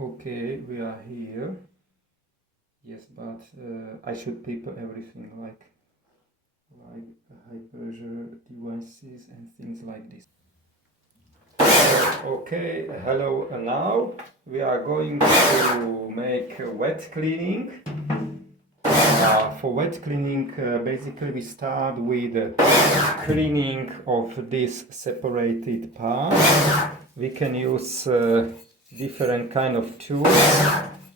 Okay, we are here. Yes, but I should prepare everything like high pressure devices and things like this. Okay, hello. Now we are going to make wet cleaning. For wet cleaning, basically we start with cleaning of this separated part. We can use different kind of tools.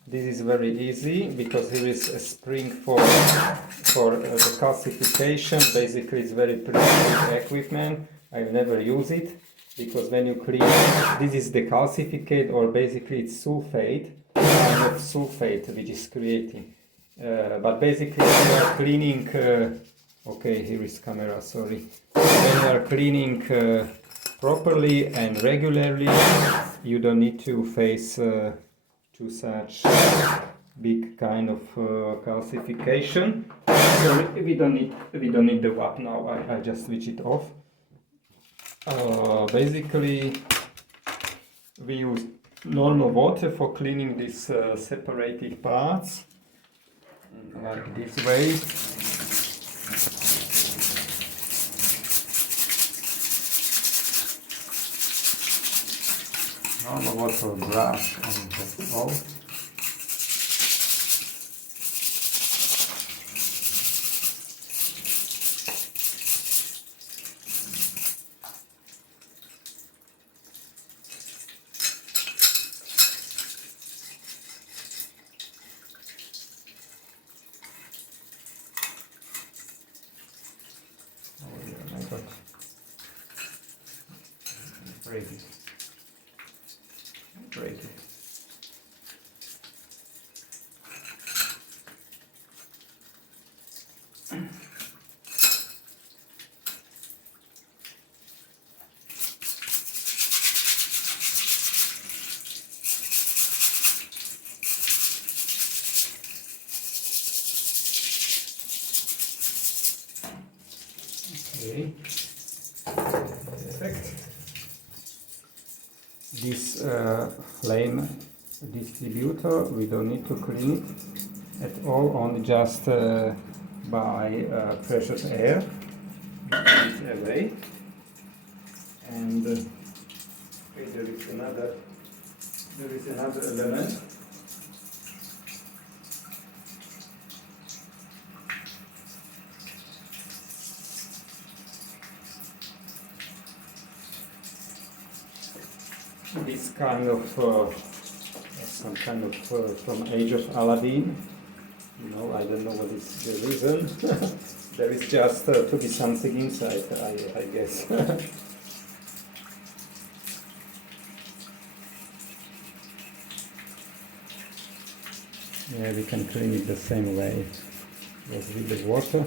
This is very easy because here is a spring for the calcification. Basically it's very primitive equipment. I never use it because when you clean, this is the calcificate, or basically it's sulfate, kind of sulfate which is creating. But basically when you are cleaning, okay, here is camera, sorry. When you are cleaning properly and regularly, you don't need to face to such big kind of calcification. So we don't need the WAP now. I just switch it off. Basically, we use normal water for cleaning these separated parts, like this way. Normal water brush and that's all. Oh yeah, my God. Break it. Break it. Okay. Perfect. This flame distributor, we don't need to clean it at all, only just by pressured air. Put it away. And okay, there is another element. This kind of some kind of from Age of Aladdin. You know, I don't know what is the reason. There is just to be something inside, I guess. Yeah, we can clean it the same way as with the water.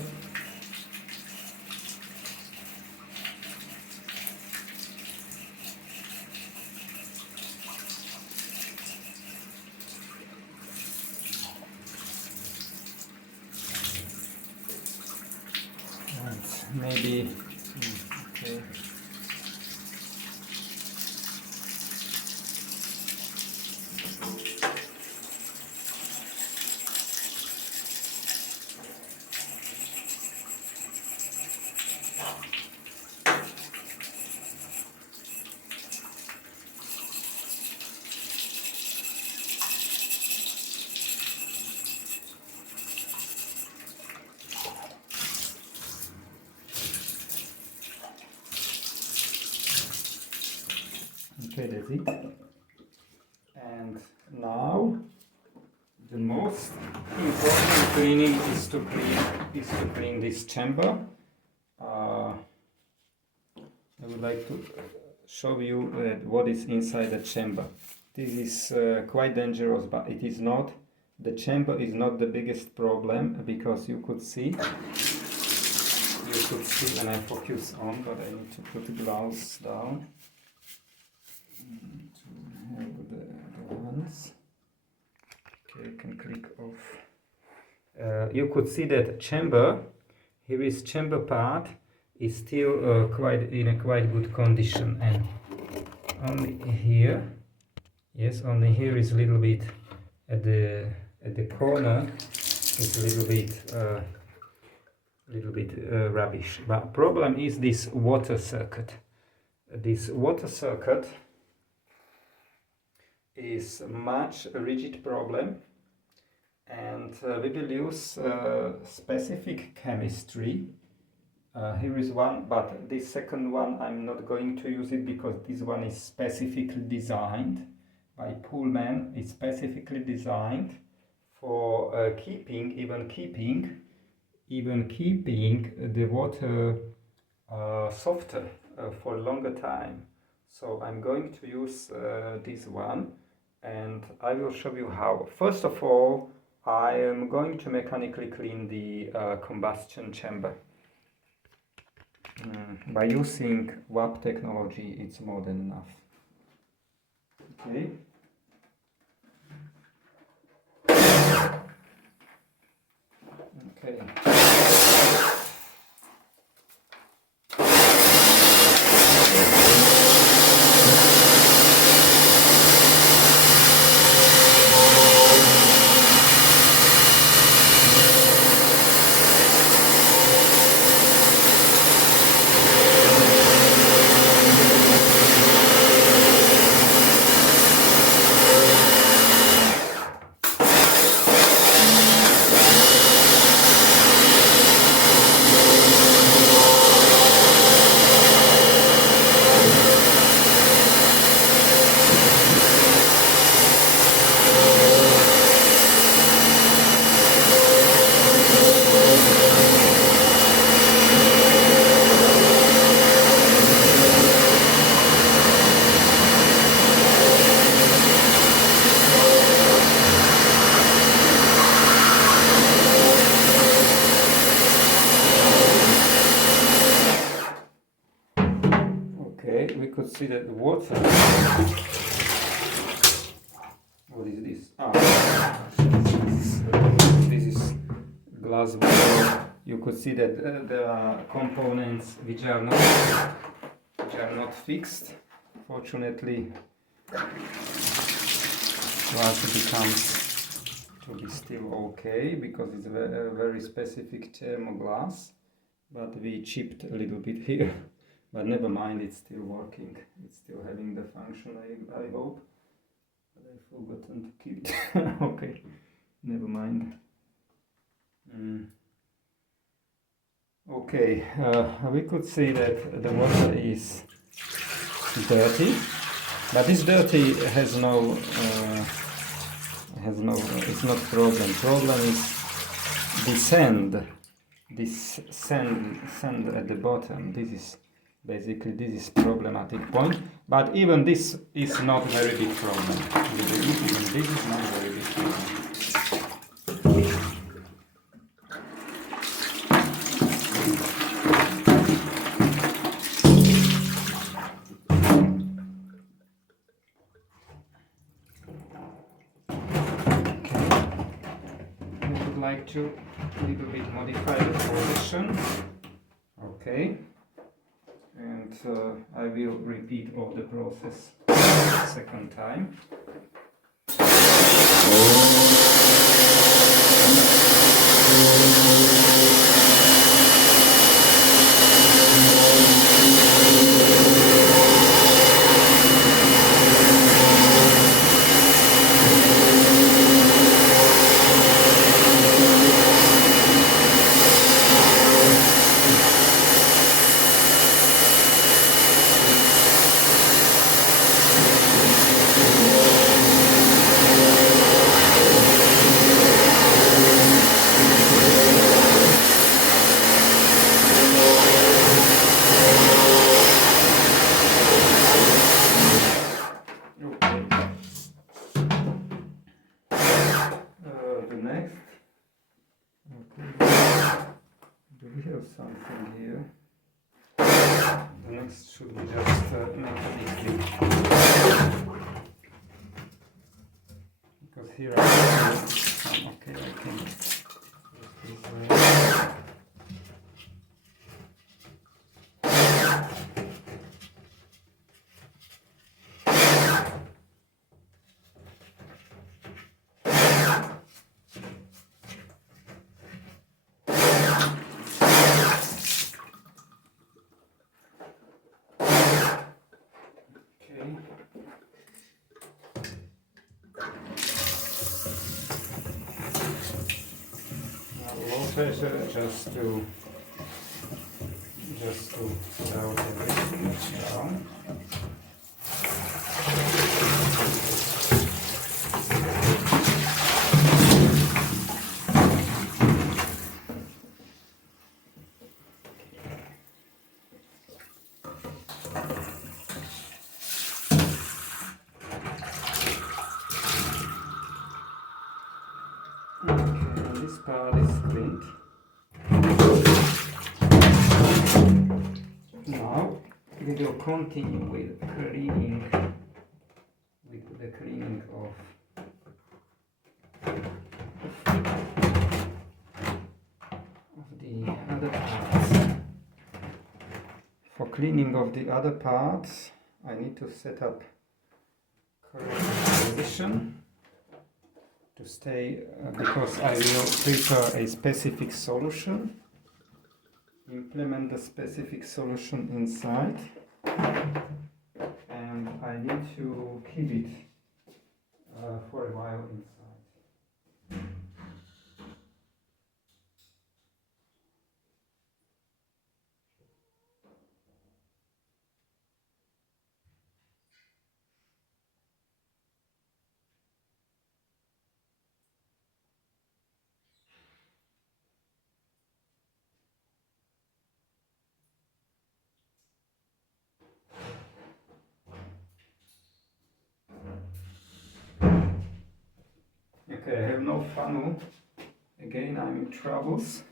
And maybe, okay. Okay, that's it. And now the most important cleaning is to clean this chamber. I would like to show you what is inside the chamber. This is quite dangerous, but it is not. The chamber is not the biggest problem, because you could see when I focus on, but I need to put the gloves down to have the ones. Okay, I can click off. You could see that chamber, here is chamber part, is still in a quite good condition, and only here Yes, only here is a little bit at the corner. It's a little bit rubbish. But problem is this water circuit. This water circuit is much rigid problem, and we will use specific chemistry. Here is one, but this second one I'm not going to use it because this one is specifically designed by Pullman. It's specifically designed for keeping the water softer for a longer time. So I'm going to use this one, and I will show you how. First of all, I am going to mechanically clean the combustion chamber. By using WAP technology, it's more than enough. Okay. Okay. Okay, we could see that the water. What is this? This is glass bottle. You could see that there are components which are not fixed. Fortunately, glass becomes to be still okay because it's a very specific thermoglass. But we chipped a little bit here. But never mind, it's still working. It's still having the function, I hope. But I've forgotten to keep it. Okay, never mind. Okay, we could see that the water is dirty, but this dirty has no, it's not problem. Problem is the sand, this sand at the bottom. This is problematic point, but even this is not very big problem. Even this is not very big problem. Okay, I would like to a little bit modify the position. Okay. And I will repeat all the process second time. Something here. The next should be just mechanically, because here I have some. Okay, I can use this. pressure just to slow everything down. Okay, this part is cleaned. Now we will continue with cleaning, with the cleaning of the other parts. For cleaning of the other parts, I need to set up correct position to stay, because I will prepare a specific solution, implement the specific solution inside, and I need to keep it for a while inside. Okay, I have no funnel. Again, I'm in troubles.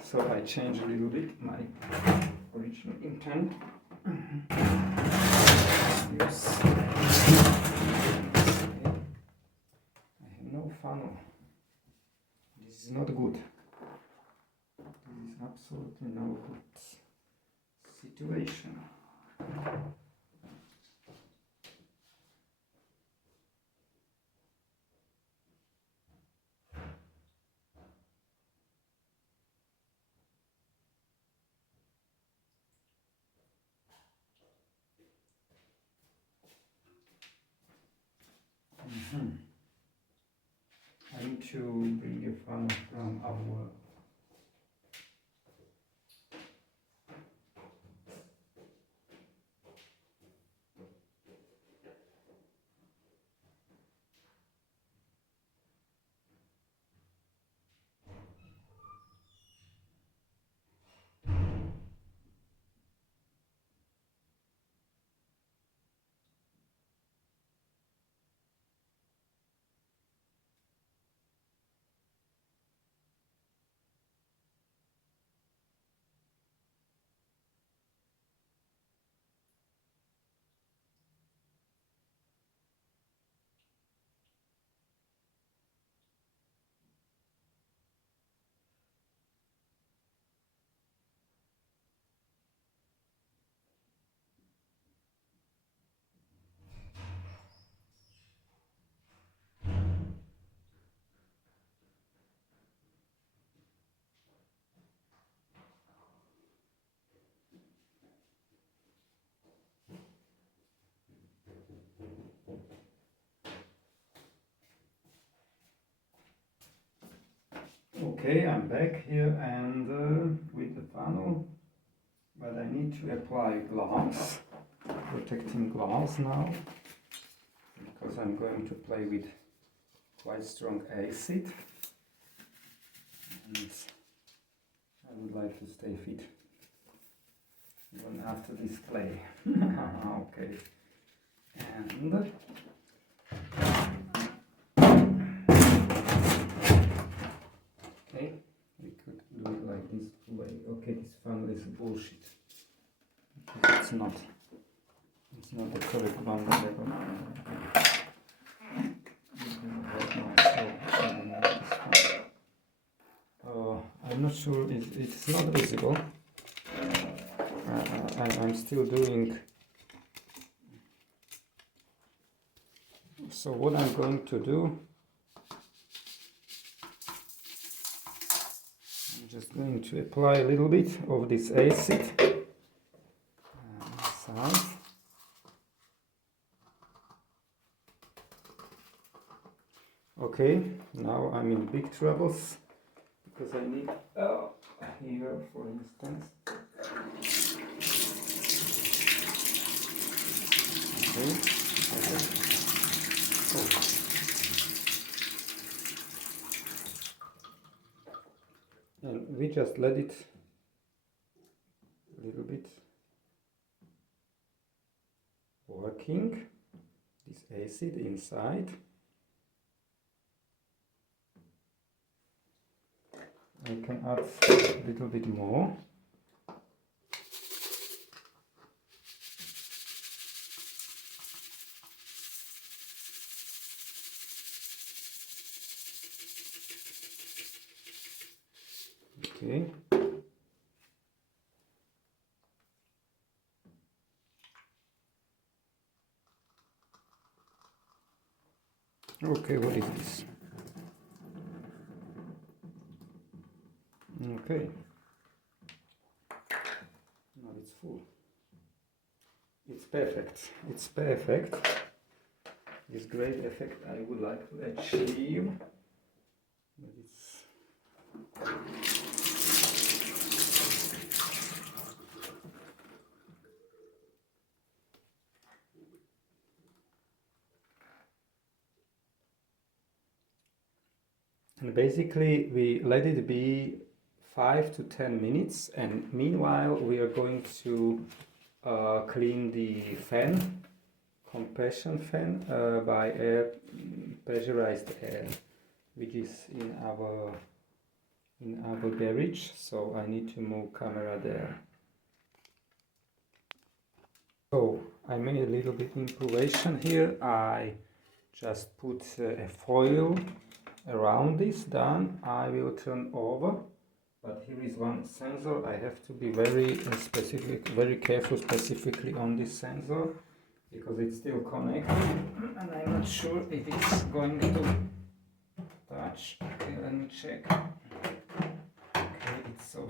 So I change a little bit my original intent. Yes. I have no funnel. This is not good. This is absolutely no good situation. I need to bring a funnel from our Okay, I'm back here and with the funnel, but I need to apply gloves, protecting gloves now, because I'm going to play with quite strong acid, and I would like to stay fit even after this play. Okay, and okay, we could do it like this way. Okay, this funnel is bullshit. It's not the correct one that I I'm not sure, it's not visible. I'm still doing. So what I'm going to do, I'm just going to apply a little bit of this acid side. Okay, now I'm in big troubles because I need here, for instance. Okay. Oh. And we just let it a little bit working, this acid inside. I can add a little bit more. Okay. Okay, what is this? Okay. Now it's full. It's perfect. It's perfect. This great effect I would like to achieve. But it's and basically we let it be 5 to 10 minutes, and meanwhile we are going to clean the fan, compression fan, by air, pressurized air, which is in our garage. So I need to move camera there. So I made a little bit improvisation here. I just put a foil around this. Done. I will turn over. But here is one sensor. I have to be very specific, very careful specifically on this sensor, because it's still connected and I'm not sure if it's going to touch. Okay, let me check. Okay, it's so.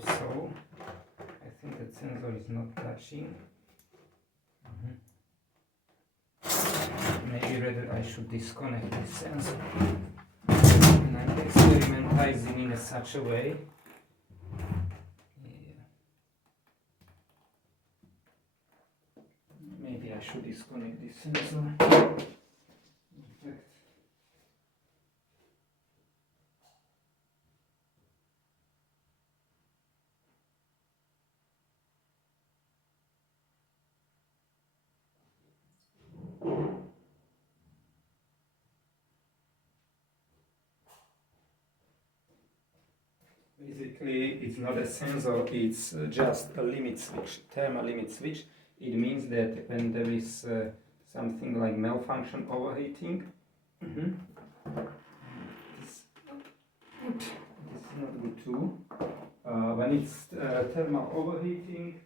I think that sensor is not touching. Maybe rather I should disconnect this sensor. And I'm experimentizing in such a way. Maybe I should disconnect this sensor. In fact, basically, it's not a sensor, it's just a limit switch, thermal limit switch. It means that when there is something like malfunction, overheating, this is not good too. When it's thermal overheating,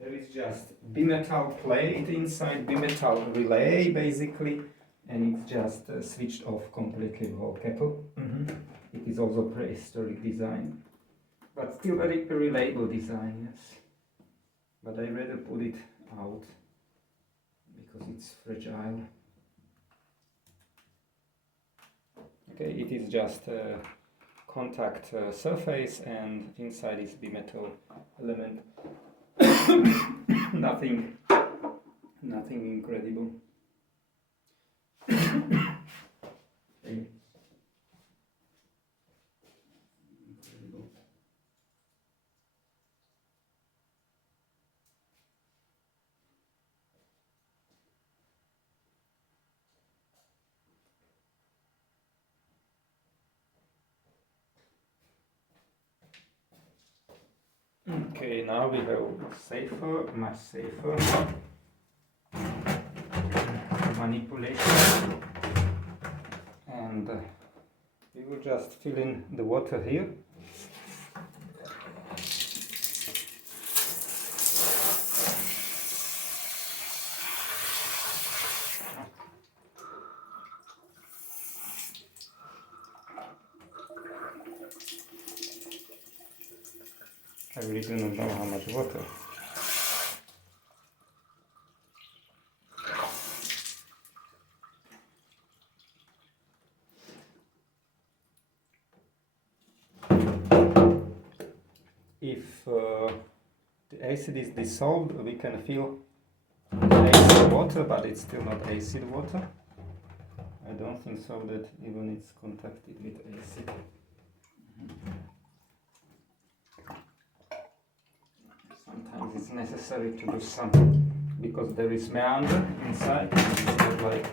there is just bimetal plate inside, bimetal relay basically, and it's just switched off completely, the whole kettle. It is also prehistoric design, but still very reliable design, yes. But I rather put it out because it's fragile. Okay, it is just a contact surface, and inside is bimetal element. Nothing incredible. Okay. Incredible. Okay, now we have safer, much safer manipulation, and we will just fill in the water here. I really do not know how much water. if the acid is dissolved, we can feel acid water, but it's still not acid water. I don't think so that even it's contacted with acid. Sometimes it's necessary to do some, because there is meander inside, it's not like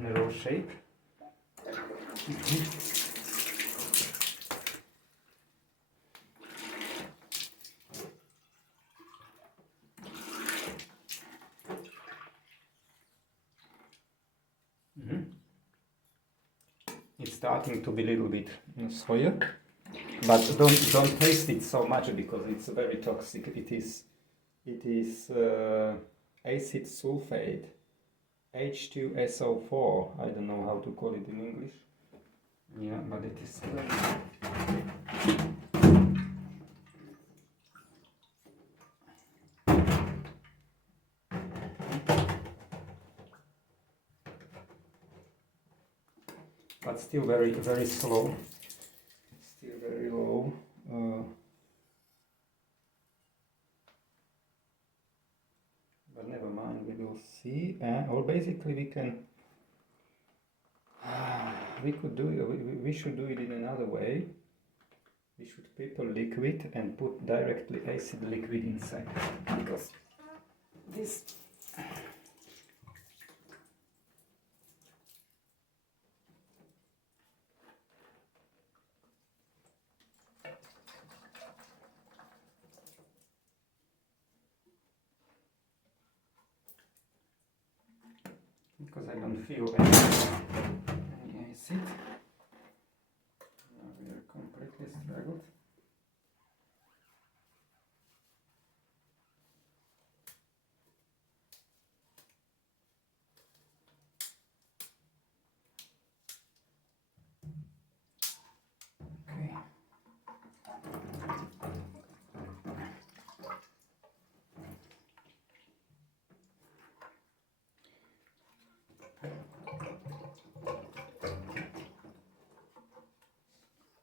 narrow shape. It's starting to be a little bit sour, but don't taste it so much because it's very toxic. It is acid sulfate, H2SO4. I don't know how to call it in English. Yeah, but it is but still very, very slow. Still very low. But never mind, we will see. Or basically we can. We could do it. We should do it in another way. We should prepare liquid and put directly acid liquid inside, because this. Because I don't feel any acid. Now we are completely struggled.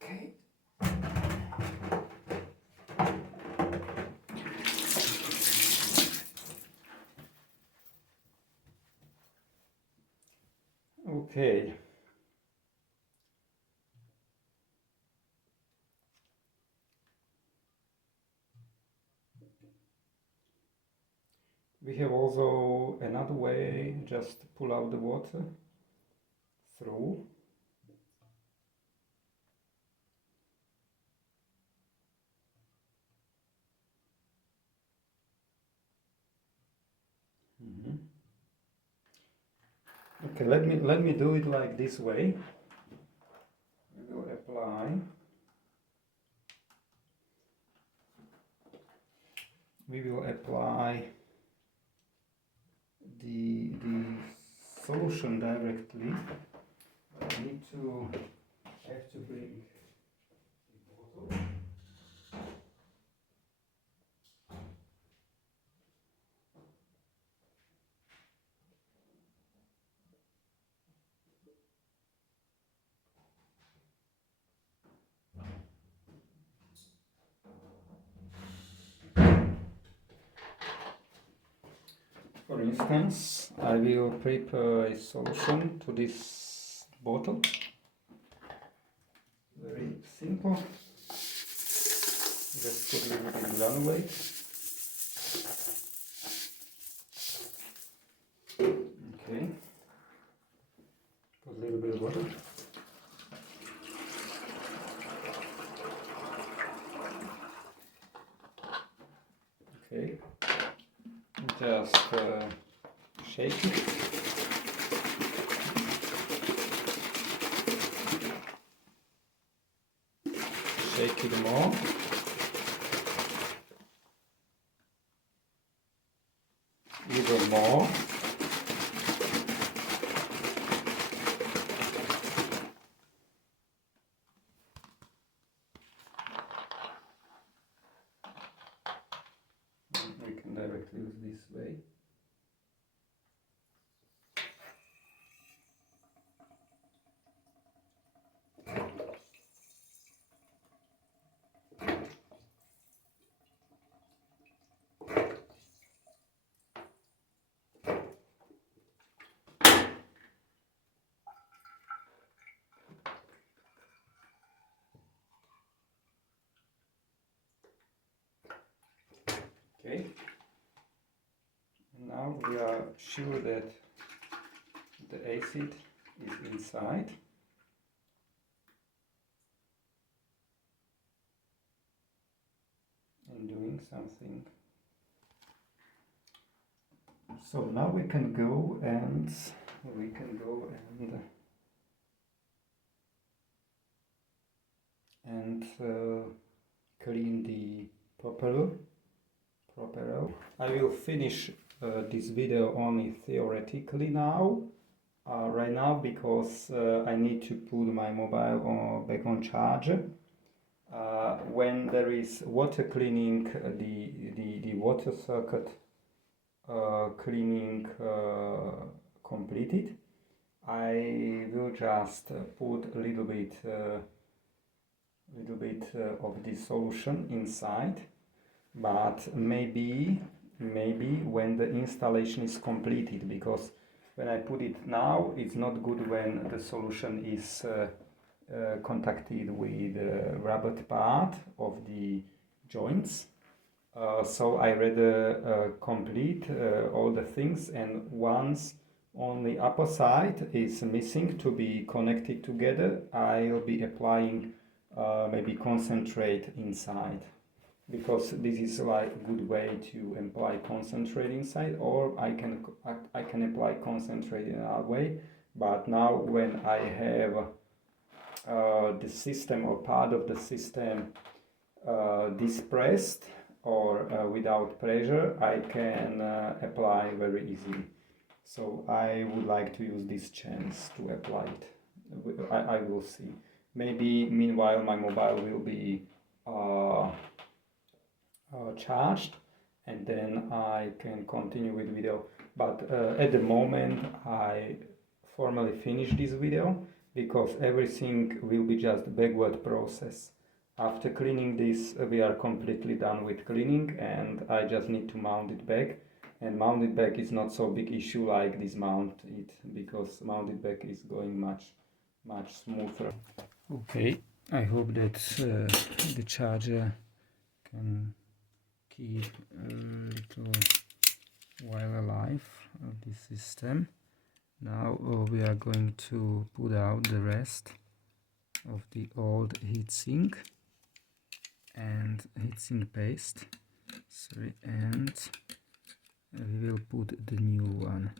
Okay. Okay. We have also another way, just pull out the water through. Okay, let me do it like this way. We will apply. We will apply the solution directly. I need to have to bring the bottle. For instance, I will prepare a solution to this bottle. Very simple. Just put a little bit granulate. Okay. Put a little bit of water. Okay. Just shake it. Shake it more. Even more. We can directly use this way. Okay. Now we are sure that the acid is inside. And doing something. So now we can go and clean the propeller. I will finish this video only theoretically now, right now, because I need to put my mobile back on charge. When there is water cleaning, the water circuit cleaning completed, I will just put a little bit of this solution inside, but maybe when the installation is completed, because when I put it now, it's not good when the solution is contacted with the rubber part of the joints. So I rather complete all the things, and once on the upper side is missing to be connected together, I'll be applying maybe concentrate inside, because this is like a good way to apply concentrate inside, or I can apply concentrate in another way. But now when I have the system or part of the system dispressed or without pressure, I can apply very easily. So I would like to use this chance to apply it. I will see. Maybe meanwhile my mobile will be charged, and then I can continue with video. But at the moment I formally finish this video, because everything will be just backward process. After cleaning this, we are completely done with cleaning, and I just need to mount it back. And mount it back is not so big issue like dismount it, because mount it back is going much smoother. Okay, I hope that the charger can keep a little while alive of this system. Now we are going to put out the rest of the old heatsink and heatsink paste. Sorry, and we will put the new one.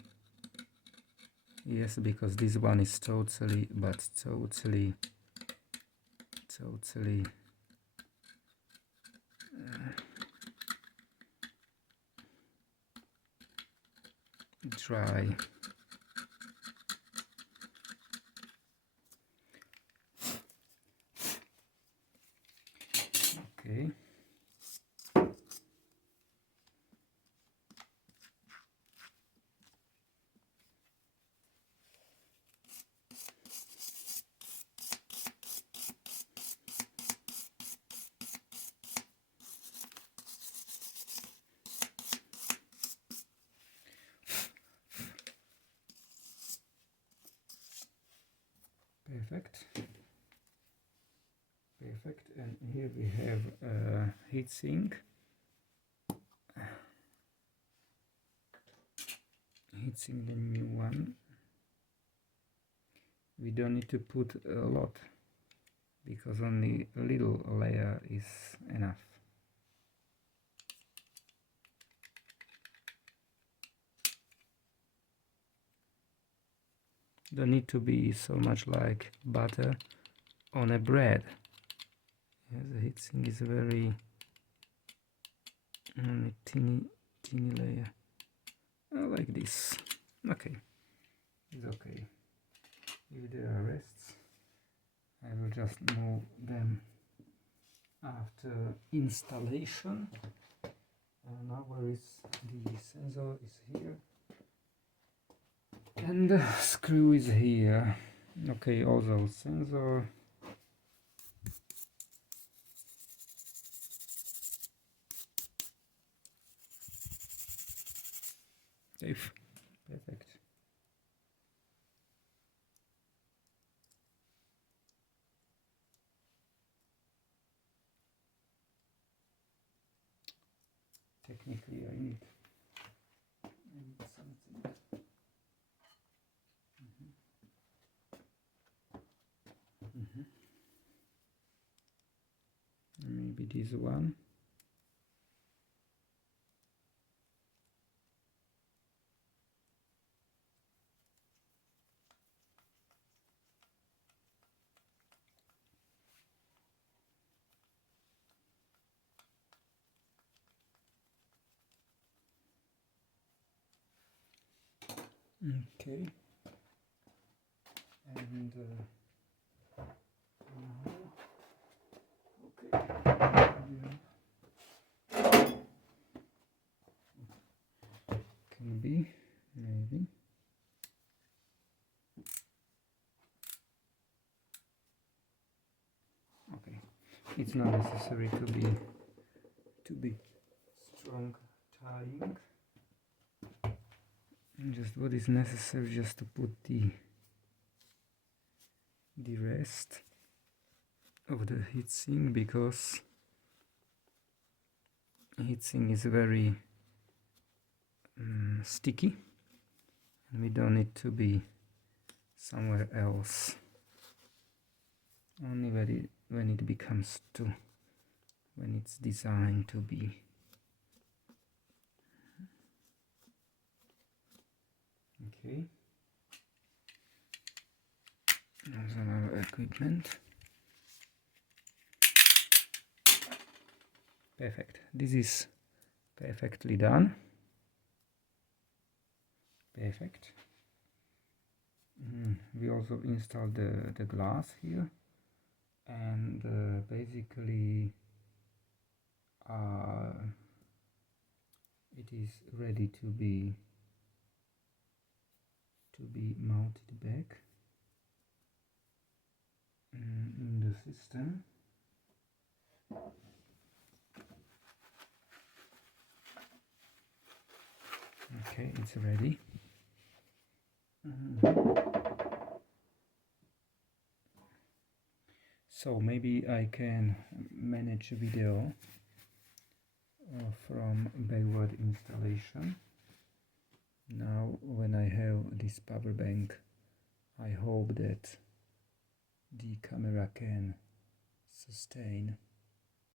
Yes, because this one is totally dry. Okay. Perfect. And here we have a heatsink. Heatsink, the new one. We don't need to put a lot, because only a little layer is enough. Don't need to be so much like butter on a bread. Yeah, the heatsink is a very teeny layer. Like this. Okay, it's okay. If there are rests, I will just move them after installation. Now where is the sensor? Is here, and the screw is here. Okay, also sensor. Safe. Perfect. technically I need something. Maybe this one. Okay, and can be maybe. Okay, it's not necessary to be strong tying. Just what is necessary, just to put the rest of the heatsink, because heatsink is very sticky and we don't need to be somewhere else, only when it becomes to, when it's designed to be. Okay, there's another equipment. Perfect, this is perfectly done. Perfect. We also installed the glass here, and basically it is ready to be mounted back in the system. Okay, it's ready. So maybe I can manage a video from backward installation. Now when I have this power bank, I hope that the camera can sustain